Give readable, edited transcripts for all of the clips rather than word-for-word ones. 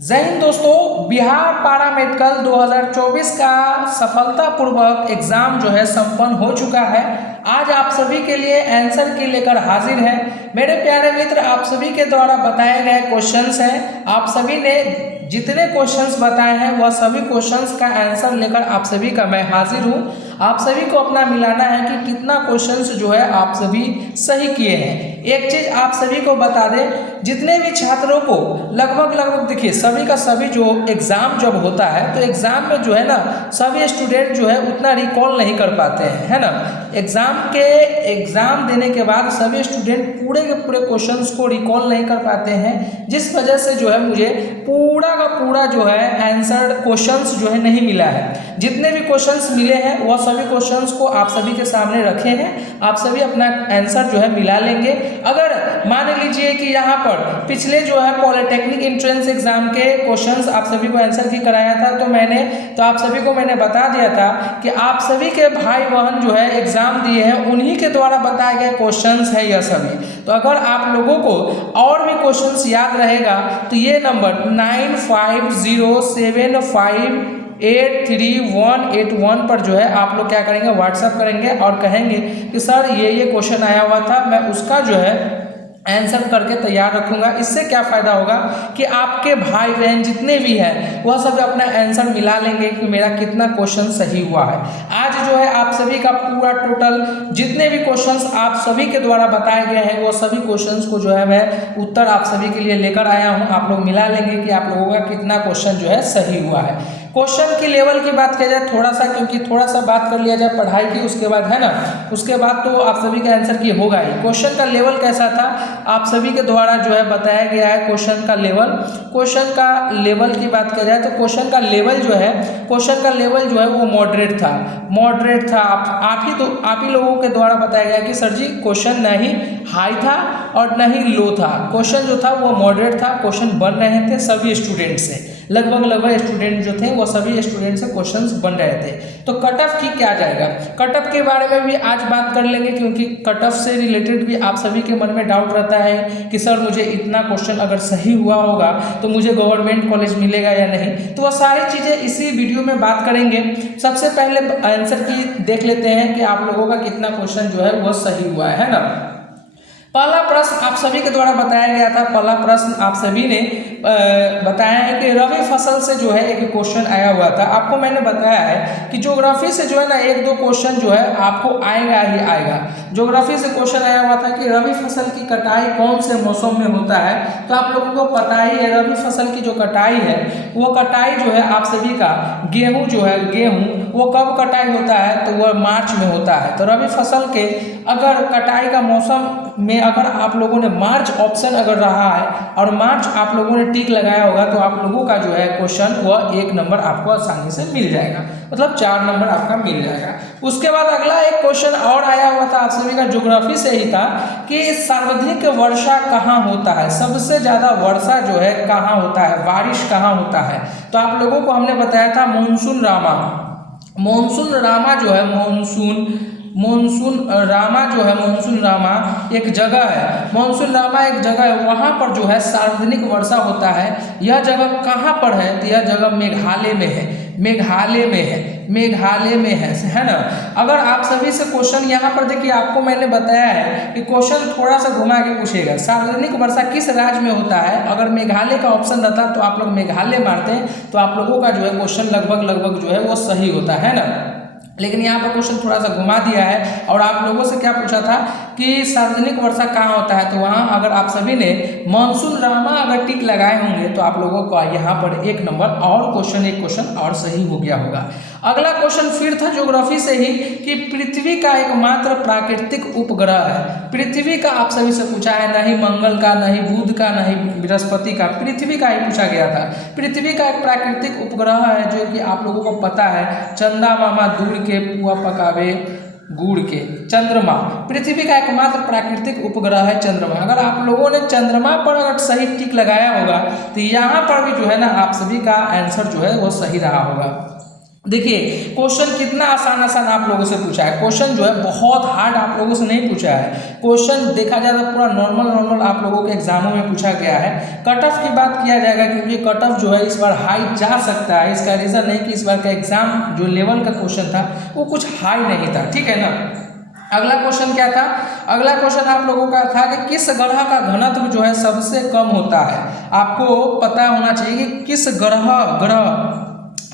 जय हिंद दोस्तों। बिहार पारा मेडिकल 2024 का सफलतापूर्वक एग्जाम जो है संपन्न हो चुका है। आज आप सभी के लिए आंसर की लेकर हाजिर है। मेरे प्यारे मित्र, आप सभी के द्वारा बताए गए क्वेश्चंस हैं। आप सभी ने जितने क्वेश्चंस बताए हैं वह सभी क्वेश्चंस का आंसर लेकर आप सभी का मैं हाजिर हूँ। आप सभी को अपना मिलाना है कि कितना क्वेश्चंस जो है आप सभी सही किए हैं। एक चीज आप सभी को बता दें, जितने भी छात्रों को लगभग देखिए सभी का सभी जो एग्जाम जब होता है तो एग्जाम में जो है ना सभी स्टूडेंट जो है उतना रिकॉल नहीं कर पाते हैं, है ना। एग्जाम देने के बाद सभी स्टूडेंट पूरे के पूरे क्वेश्चंस को रिकॉल नहीं कर पाते हैं, जिस वजह से जो है मुझे पूरा का पूरा जो है आंसर क्वेश्चंस जो है नहीं मिला है। जितने भी क्वेश्चंस मिले हैं वह सभी क्वेश्चंस को आप सभी के सामने रखे हैं। आप सभी अपना आंसर जो है मिला लेंगे। अगर मान लीजिए कि यहाँ पर पिछले जो है पॉलिटेक्निक एंट्रेंस एग्जाम के क्वेश्चंस आप सभी को आंसर की कराया था तो आप सभी को मैंने बता दिया था कि आप सभी के भाई बहन जो है एग्जाम दिए हैं उन्हीं के द्वारा बताए गए क्वेश्चंस है यह सभी। तो अगर आप लोगों को और भी क्वेश्चंस याद रहेगा तो ये नंबर 9507583181 पर जो है आप लोग क्या करेंगे, व्हाट्सअप करेंगे और कहेंगे कि सर ये क्वेश्चन आया हुआ था, मैं उसका जो है आंसर करके तैयार रखूंगा। इससे क्या फायदा होगा कि आपके भाई बहन जितने भी हैं वह सब अपना आंसर मिला लेंगे कि मेरा कितना क्वेश्चन सही हुआ है। आज जो है आप सभी का पूरा टोटल जितने भी क्वेश्चंस आप सभी के द्वारा बताए गए हैं वो सभी क्वेश्चंस को जो है मैं उत्तर आप सभी के लिए लेकर आया हूं। आप लोग मिला लेंगे कि आप लोगों का कितना क्वेश्चन जो है सही हुआ है। क्वेश्चन की लेवल की बात किया जाए थोड़ा सा, क्योंकि थोड़ा सा बात कर लिया जाए पढ़ाई की, उसके बाद है ना, उसके बाद तो आप सभी का आंसर की होगा ही। क्वेश्चन का लेवल कैसा था आप सभी के द्वारा जो है बताया गया है। क्वेश्चन का लेवल की बात किया जाए तो क्वेश्चन का लेवल जो है वो मॉडरेट था। आप ही लोगों के द्वारा बताया गया कि सर जी क्वेश्चन न ही हाई था और न ही लो था, क्वेश्चन जो था वो मॉडरेट था। क्वेश्चन बन रहे थे सभी स्टूडेंट से, लगभग स्टूडेंट जो थे वो सभी स्टूडेंट से क्वेश्चंस बन रहे थे। तो कट ऑफ की क्या जाएगा, कट ऑफ के बारे में भी आज बात कर लेंगे, क्योंकि कट ऑफ से रिलेटेड भी आप सभी के मन में डाउट रहता है कि सर मुझे इतना क्वेश्चन अगर सही हुआ होगा तो मुझे गवर्नमेंट कॉलेज मिलेगा या नहीं। तो वह सारी चीज़ें इसी वीडियो में बात करेंगे। सबसे पहले आंसर की देख लेते हैं कि आप लोगों का कितना क्वेश्चन जो है वो सही हुआ है ना। पहला प्रश्न आप सभी के द्वारा बताया गया था। पहला प्रश्न आप सभी ने बताया है कि रबी फसल से जो है एक क्वेश्चन आया हुआ था। आपको मैंने बताया है कि ज्योग्राफी से जो है ना एक दो क्वेश्चन जो है आपको आएगा ही आएगा। ज्योग्राफी से क्वेश्चन आया हुआ था कि रबी फसल की कटाई कौन से मौसम में होता है। तो आप लोगों को पता ही है रबी फसल की जो कटाई है वो कटाई जो है आप सभी का गेहूँ वो कब कटाई होता है तो वह मार्च में होता है। तो रबी फसल के अगर कटाई का मौसम में अगर आप लोगों ने मार्च ऑप्शन अगर रहा है और मार्च आप लोगों ने टिक लगाया होगा तो आप लोगों का जो है क्वेश्चन वह 1 नंबर आपको आसानी से मिल जाएगा, मतलब 4 नंबर आपका मिल जाएगा। उसके बाद अगला एक क्वेश्चन और आया हुआ था आप सभी का ज्योग्राफी से ही था कि सर्वाधिक वर्षा कहाँ होता है, सबसे ज़्यादा वर्षा जो है कहाँ होता है, बारिश कहाँ होता है। तो आप लोगों को हमने बताया था मानसून रामा एक जगह है, वहाँ पर जो है सार्वजनिक वर्षा होता है। यह जगह कहाँ पर है तो यह जगह मेघालय में है ना। अगर आप सभी से क्वेश्चन यहाँ पर देखिए, आपको मैंने बताया है कि क्वेश्चन थोड़ा सा घुमा के पूछेगा सार्वजनिक वर्षा किस राज्य में होता है। अगर मेघालय का ऑप्शन रहता तो आप लोग मेघालय मारते हैं तो आप लोगों का जो है क्वेश्चन लगभग जो है वो सही होता है ना। लेकिन यहाँ पर क्वेश्चन थोड़ा सा घुमा दिया है और आप लोगों से क्या पूछा था कि सार्वजनिक वर्षा कहाँ होता है। तो वहाँ अगर आप सभी ने मानसून रामा अगर टिक लगाए होंगे तो आप लोगों को यहाँ पर 1 नंबर और एक क्वेश्चन और सही हो गया होगा। अगला क्वेश्चन फिर था ज्योग्राफी से ही कि पृथ्वी का एकमात्र प्राकृतिक उपग्रह है। पृथ्वी का आप सभी से पूछा है, ना ही मंगल का, ना ही बुध का, ना ही बृहस्पति का, पृथ्वी का ही पूछा गया था। पृथ्वी का एक प्राकृतिक उपग्रह है जो कि आप लोगों को पता है, चंदा मामा दूर के पुआ पकावे गुड़ के, चंद्रमा। पृथ्वी का एकमात्र प्राकृतिक उपग्रह है चंद्रमा। अगर आप लोगों ने चंद्रमा पर अगर सही टिक लगाया होगा तो यहाँ पर भी जो है ना आप सभी का आंसर जो है वो सही रहा होगा। देखिए क्वेश्चन कितना आसान आसान आप लोगों से पूछा है। क्वेश्चन जो है बहुत हार्ड आप लोगों से नहीं पूछा है। क्वेश्चन देखा जाए तो पूरा नॉर्मल आप लोगों के एग्जामों में पूछा गया है। कट ऑफ की बात किया जाएगा क्योंकि कट ऑफ जो है इस बार हाई जा सकता है। इसका रीज़न नहीं कि इस बार का एग्जाम जो लेवल का क्वेश्चन था वो कुछ हाई नहीं था, ठीक है ना। अगला क्वेश्चन क्या था? अगला क्वेश्चन आप लोगों का था कि किस ग्रह का घनत्व जो है सबसे कम होता है। आपको पता होना चाहिए कि किस ग्रह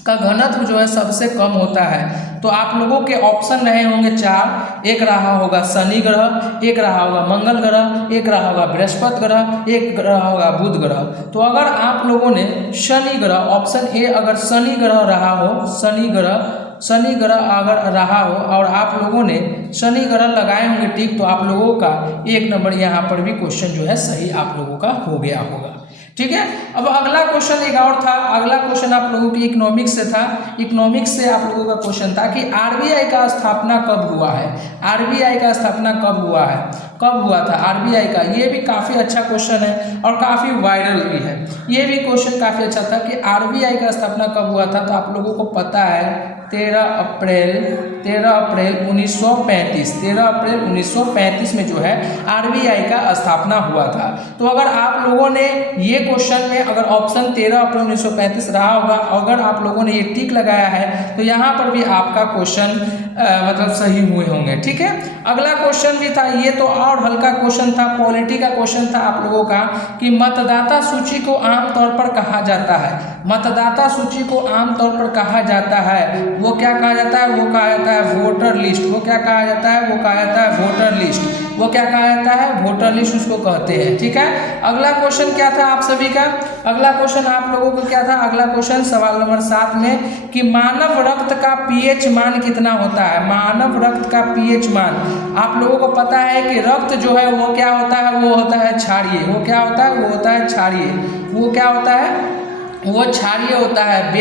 का घनत्व जो है सबसे कम होता है। तो आप लोगों के ऑप्शन रहे होंगे 4। एक रहा होगा शनि ग्रह, एक रहा होगा मंगल ग्रह, एक रहा होगा बृहस्पति ग्रह, एक रहा होगा बुध ग्रह। तो अगर आप लोगों ने शनि ग्रह, ऑप्शन ए अगर शनि ग्रह रहा हो, शनि ग्रह अगर रहा हो और आप लोगों ने शनि ग्रह लगाए होंगे टिक, तो आप लोगों का 1 नंबर यहाँ पर भी क्वेश्चन जो है सही आप लोगों का हो गया होगा, ठीक है। अब अगला क्वेश्चन एक और था। अगला क्वेश्चन आप लोगों की इकोनॉमिक्स से था। इकोनॉमिक्स से आप लोगों का क्वेश्चन था कि आरबीआई का स्थापना कब हुआ है। आरबीआई का स्थापना कब हुआ है, कब हुआ था आरबीआई का। ये भी काफ़ी अच्छा क्वेश्चन है और काफ़ी वायरल भी है। ये भी क्वेश्चन काफ़ी अच्छा था कि आरबीआई का स्थापना कब हुआ था। तो आप लोगों को पता है 13 अप्रैल 1935। 13 अप्रैल 1935 में जो है आरबीआई का स्थापना हुआ था। तो अगर आप लोगों ने ये क्वेश्चन में अगर ऑप्शन 13 अप्रैल 1935 रहा होगा, अगर आप लोगों ने ये टिक लगाया है तो यहाँ पर भी आपका क्वेश्चन मतलब सही हुए होंगे, ठीक है। अगला क्वेश्चन भी था, ये तो और हल्का क्वेश्चन था, पॉलिटी का क्वेश्चन था आप लोगों का कि मतदाता सूची को आमतौर पर कहा जाता है। मतदाता सूची को आमतौर पर कहा जाता है, वो क्या कहा जाता है? वो कहा जाता है वोटर लिस्ट। वो क्या कहा जाता है? वो कहा जाता है वोटर लिस्ट। वो क्या कहा जाता है? वोटर लिस्ट उसको कहते हैं, ठीक है। अगला क्वेश्चन क्या था आप सभी का? अगला क्वेश्चन आप लोगों को क्या था? अगला क्वेश्चन सवाल नंबर 7 में कि मानव रक्त का पीएच मान कितना होता है। मानव रक्त का पीएच मान आप लोगों को पता है कि रक्त जो है वो क्या होता है? वो होता है क्षारीय। वो क्या होता है? वो होता है क्षारीय। वो क्या होता है? वो क्षारीय होता है,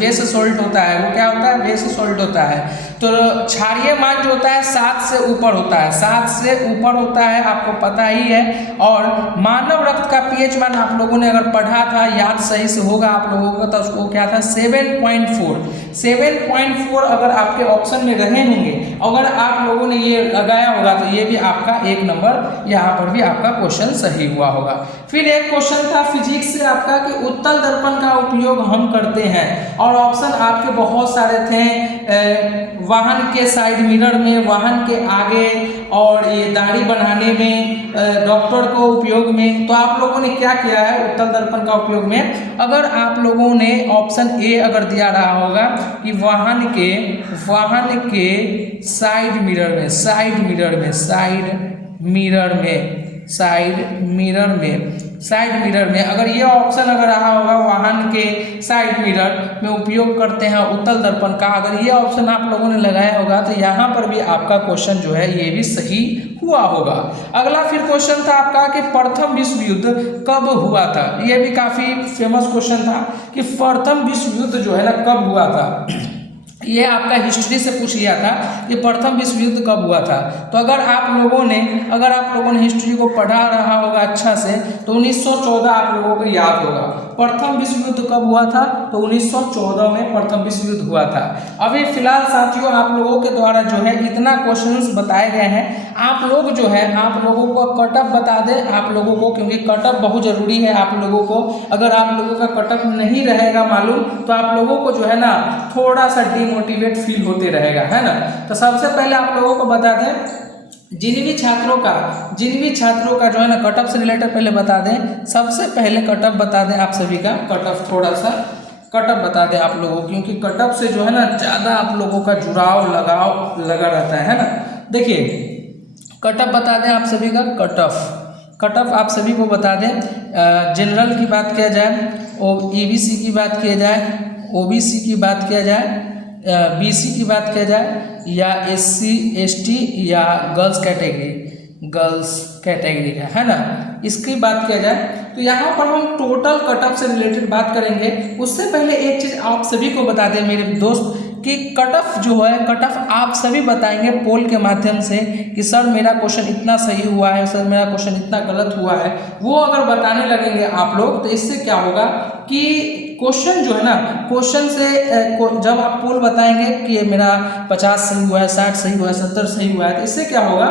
बेस सॉल्ट होता है। वो क्या होता है? बेस सॉल्ट होता है। तो क्षारीय मान जो होता है 7 से ऊपर होता है, 7 से ऊपर होता है, आपको पता ही है। और मानव रक्त का पीएच मान आप लोगों ने अगर पढ़ा था, याद सही से होगा आप लोगों को, तो उसको क्या था? 7.4। 7.4 अगर आपके ऑप्शन में रहे होंगे, अगर आप लोगों ने ये लगाया होगा तो ये भी आपका 1 नंबर, यहाँ पर भी आपका क्वेश्चन सही हुआ होगा। फिर एक क्वेश्चन था फिजिक्स से आपका कि उत्तल दर्पण का उपयोग हम करते हैं, और ऑप्शन आपके बहुत सारे थे। वाहन के साइड मिरर में, वाहन के आगे, और ये दाढ़ी बनाने में, डॉक्टर को उपयोग में। तो आप लोगों ने क्या किया है उत्तल दर्पण का उपयोग में? अगर आप लोगों ने ऑप्शन ए अगर दिया रहा होगा कि वाहन के साइड मिरर में अगर ये ऑप्शन अगर रहा होगा वाहन के साइड मिरर में उपयोग करते हैं उत्तल दर्पण का, अगर ये ऑप्शन आप लोगों ने लगाया होगा तो यहाँ पर भी आपका क्वेश्चन जो है ये भी सही हुआ होगा। अगला फिर क्वेश्चन था आपका कि प्रथम विश्व युद्ध कब हुआ था। ये भी काफ़ी फेमस क्वेश्चन था कि प्रथम विश्व युद्ध जो है ना कब हुआ था। ये आपका हिस्ट्री से पूछ लिया था कि प्रथम विश्व युद्ध कब हुआ था। तो अगर आप लोगों ने हिस्ट्री को पढ़ा रहा होगा अच्छा से तो 1914 आप लोगों को याद होगा। प्रथम विश्व युद्ध कब हुआ था? तो 1914 में प्रथम विश्व युद्ध हुआ था। अभी फिलहाल साथियों आप लोगों के द्वारा जो है इतना क्वेश्चंस बताए गए हैं। आप लोग जो है आप लोगों को कट ऑफ बता दें आप लोगों को, क्योंकि कट ऑफ बहुत ज़रूरी है आप लोगों को। अगर आप लोगों का कट ऑफ नहीं रहेगा मालूम तो आप लोगों को जो है ना थोड़ा सा डिमोटिवेट फील होते रहेगा, है ना। तो सबसे पहले आप लोगों को बता दें जिन भी छात्रों का जो है ना कट ऑफ से रिलेटेड पहले बता दें। सबसे पहले कट ऑफ बता दें आप सभी का, कट ऑफ थोड़ा सा कट ऑफ बता दें आप लोगों, क्योंकि कट ऑफ से जो है ना ज़्यादा आप लोगों का जुड़ाव लगाव लगा रहता है ना। देखिए कट ऑफ बता दें आप सभी का, कट ऑफ आप सभी को बता दें। जनरल की बात किया जाए, ईबीसी की बात किया जाए, ओबीसी की बात किया जाए, बीसी की बात किया जाए, या एससी एसटी या गर्ल्स कैटेगरी का, है ना, इसकी बात किया जाए तो यहाँ पर हम टोटल कट ऑफ से रिलेटेड बात करेंगे। उससे पहले एक चीज़ आप सभी को बता दें मेरे दोस्त कि कट ऑफ जो है, कट ऑफ आप सभी बताएंगे पोल के माध्यम से कि सर मेरा क्वेश्चन इतना सही हुआ है, सर मेरा क्वेश्चन इतना गलत हुआ है। वो अगर बताने लगेंगे आप लोग तो इससे क्या होगा कि क्वेश्चन जो है ना, क्वेश्चन से जब आप पोल बताएंगे कि ये मेरा 50 सही हुआ है, 60 सही हुआ है, 70 सही हुआ है, तो इससे क्या होगा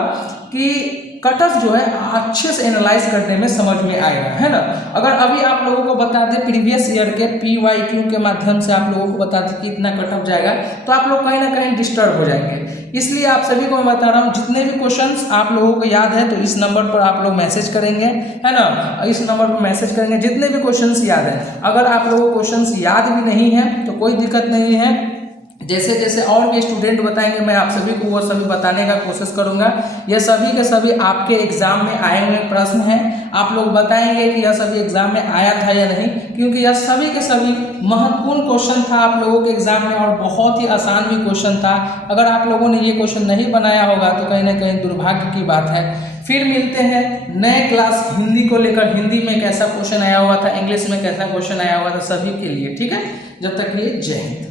कि कट ऑफ जो है अच्छे से एनालाइज करने में समझ में आएगा, है ना। अगर अभी आप लोगों को बता दें प्रीवियस ईयर के PYQ के माध्यम से आप लोगों को बता दें कि इतना कट ऑफ जाएगा, तो आप लोग कहीं ना कहीं डिस्टर्ब हो जाएंगे। इसलिए आप सभी को मैं बता रहा हूँ, जितने भी क्वेश्चंस आप लोगों को याद है तो इस नंबर पर आप लोग मैसेज करेंगे, है ना, इस नंबर पर मैसेज करेंगे जितने भी क्वेश्चंस याद है। अगर आप लोगों को क्वेश्चंस याद भी नहीं है तो कोई दिक्कत नहीं है, जैसे जैसे और भी स्टूडेंट बताएंगे मैं आप सभी को वो सभी बताने का कोशिश करूंगा। यह सभी के सभी आपके एग्जाम में आए हुए प्रश्न हैं, आप लोग बताएंगे कि यह सभी एग्जाम में आया था या नहीं, क्योंकि यह सभी के सभी महत्वपूर्ण क्वेश्चन था आप लोगों के एग्जाम में और बहुत ही आसान भी क्वेश्चन था। अगर आप लोगों ने ये क्वेश्चन नहीं बनाया होगा तो कहीं ना कहीं दुर्भाग्य की बात है। फिर मिलते हैं नए क्लास हिंदी को लेकर, हिंदी में कैसा क्वेश्चन आया हुआ था, इंग्लिश में कैसा क्वेश्चन आया हुआ था सभी के लिए, ठीक है। जब तक के लिए जय हिंद।